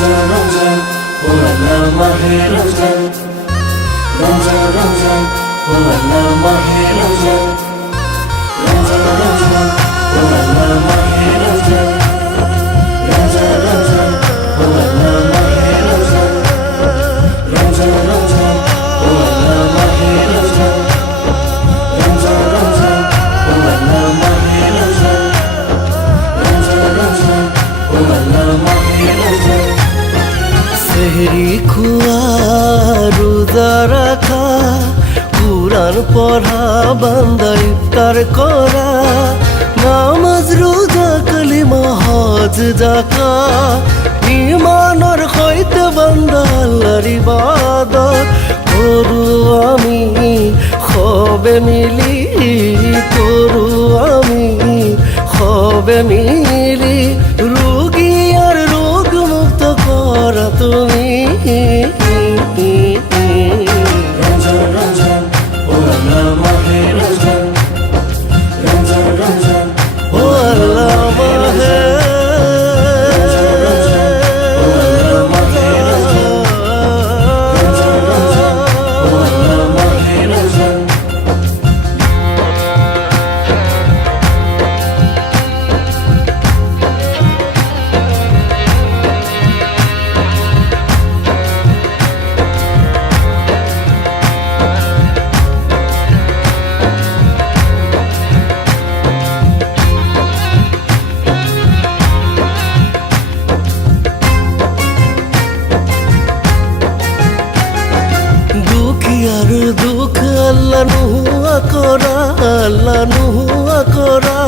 রমজান রমজান ও আল্লাহ মাহে রমজান রমজান রমজান ও আল্লাহ মাহে রমজান রমজান রমজান ও আল্লাহ মাহে রমজান রমজান রমজান ও আল্লাহ মাহে রমজান রমজান রমজান ও আল্লাহ মাহে রমজান রমজান রমজান ও আল্লাহ মাহে রমজান রমজান রমজান ও আল্লাহ মাহে রমজান সেহরি খুয়া রোজা রাখা কুরআন পড়া বান্দা ইফতার করা নামাজ রোজা কালিমা হজ যাকাত ঈমানের হইতে বান্দা আল্লাহর ইবাদত করু আমি হবে মিলি করু আমি হবে মিলি রোগী আর রোগ মুক্ত করা তুমি রমজান রমজান ও আল্লাহ মাহে রমজান রমজান রমজান ও আল্লাহ মাহে আর দুঃখ আল্লাহ নুয়া করা আল্লাহ নুয়া করা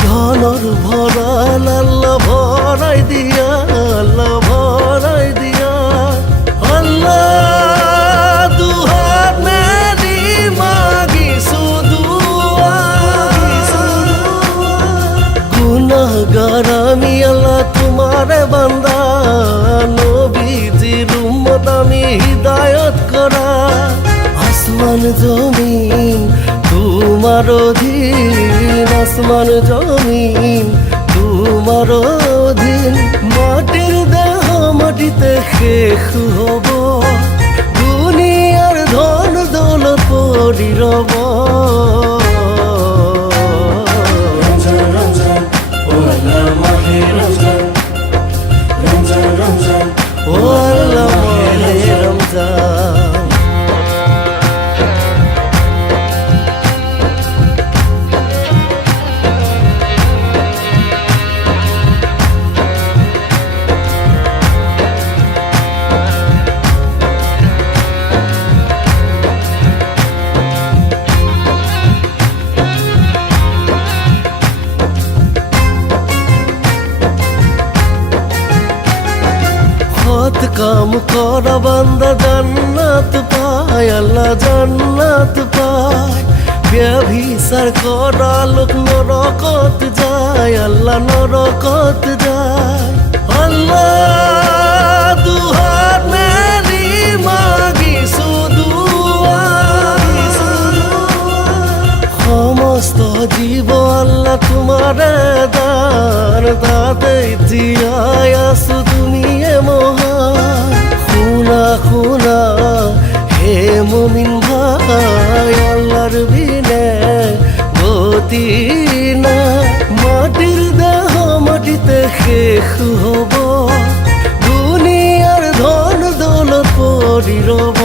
ধনর ভরাল আল্লাহ ভরাই দিয়া আল্লাহ ভরাই দিয়া আল্লাহ দুহাত মেলি মাগি সুদুয়া গুনাহগার আমি আল্লাহ তোমার বান্দা নবীজির উম্মত আমি হিদায়াত করা আসমান জমিন তোমার অধীন আসমান জমিন তোমার অধীন মাটির দেহ মাটিতে শেষ হব দুনিয়ার ধন দৌলত পড়ি রব রমজান রমজান ও আল্লাহ মাহে রমজান রমজান রমজান ও আল্লাহ মাহে রমজান সৎ কাম করা বান্দা জান্নাত পায় আল্লাহ জান্নাত পায় ব্যভিচার করা লোক নরকত যায় আল্লাহ নরকত যায় আল্লাহ দুহাত মেলি মাগি সুদুয়া সমস্ত জীব আল্লাহ তোমার দান দাদে জিয়ায় আসু তুমি মহান খুনা খুনা হে মুমিন ভাই আল্লাহর বিনে গতি না মাটির দেহ মাটিতে শেষ হব দুনিয়ার ধন দৌলত পড়ি রব